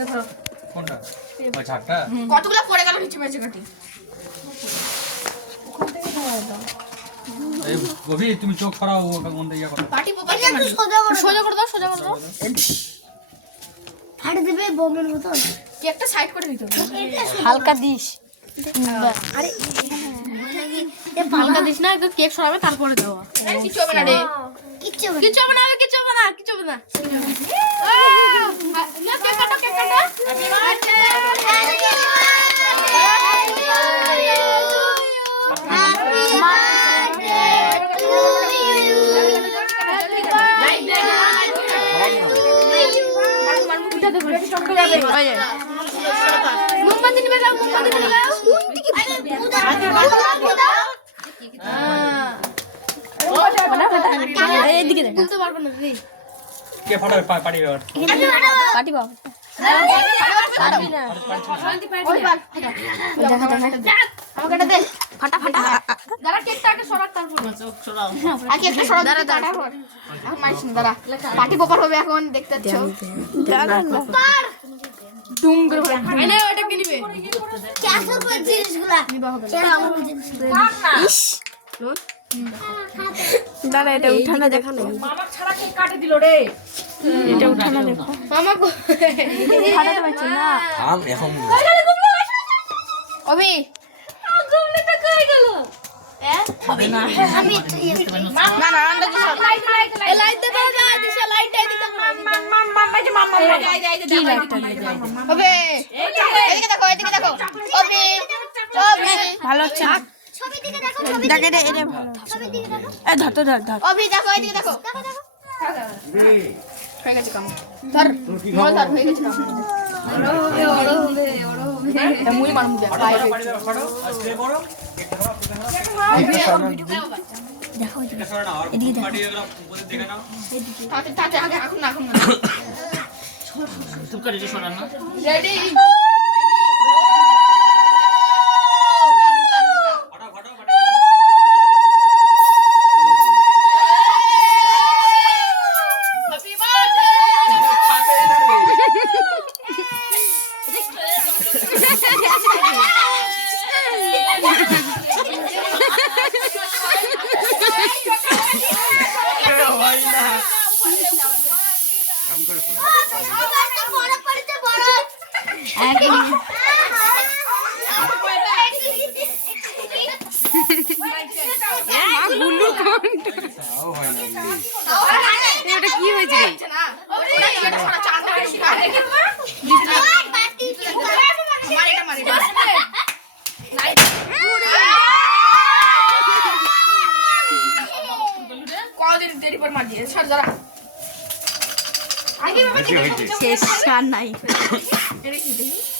ধরো কোনটা ওই ছাড়টা কতগুলো পড়ে গেল নিচে মেঝে কাটি এই গভীর তুমি চোখ ফরাও ওখান থেকে ইয়া করো পাটি পোপাটি সোজা করে দাও ফাড়ে দেবে বোমের মতো কি একটা সাইড করে দিতে হবে হালকা দিস আরে হালকা দিস না একটু কেক সরাবে তারপরে দেওয়া কিছু হবে না রে কিচ্ছু কিছু হবে না কিছু হবে না না কেক কাটো মোমবাতি নিবে যাও এইদিকে দেখ তুলতে পারবো না রে কে ফাটাবে পাটি ব্যাপার পাটি বাবা পারবি না আমাকে এটা দে ফাটা দাঁড়া কেকটা আগে সরাক তারপর আর কেকটা সরা দাঁড়া এখন মারিস না দাঁড়া পাটি পোপার হবে এখন দেখতে পাচ্ছ টুম করে এনে ওটা কি নিবে ক্যাসো পর জিনিসগুলা নিবা হবে ইস দাঁড়া এটা উঠানা দেখা না মামা ছাড়া কেক কাটে দিল রে এটা উঠানা দেখো মামা ফাটাতে পারছি না আম এখন অবি গুমলেটা কই গেল হবে না আমি একটু ইয়ে না আন্দাজ লাইট দে দাও দিশা লাইট আই দিতে কি লাইটটা হবে এদিকে দেখো অবি ভালো হচ্ছে না ছবি দিকে দেখো দেখ এটা ভালো ছবি দিকে দেখো এ ধর অবি দেখো এদিকে দেখো দেখো হয়ে গেছে কাম ধর মোল ধর হয়ে গেছে কাম এটা মুই মারমু দেখ লাইট পাটি দাও ফাটো স্প্রে করো দেখো এটা সরা না আর পাটি এগুলো উপরে দেখে নাও তাতে আগে এখন না তুই করে যে সরান না রেডি ফাটাও পাটি হ্যাপি বার্থডে বড় পড়তে বড় গুলু কোন এটা কি হয়েছে না ওটা এটা সরা চাঁদা বেশি কাটে মারি লাইট কদিন দেরি পর মার দিয়ে ছাড় যারা আগে শেষ আর নাই এটা কি দেখি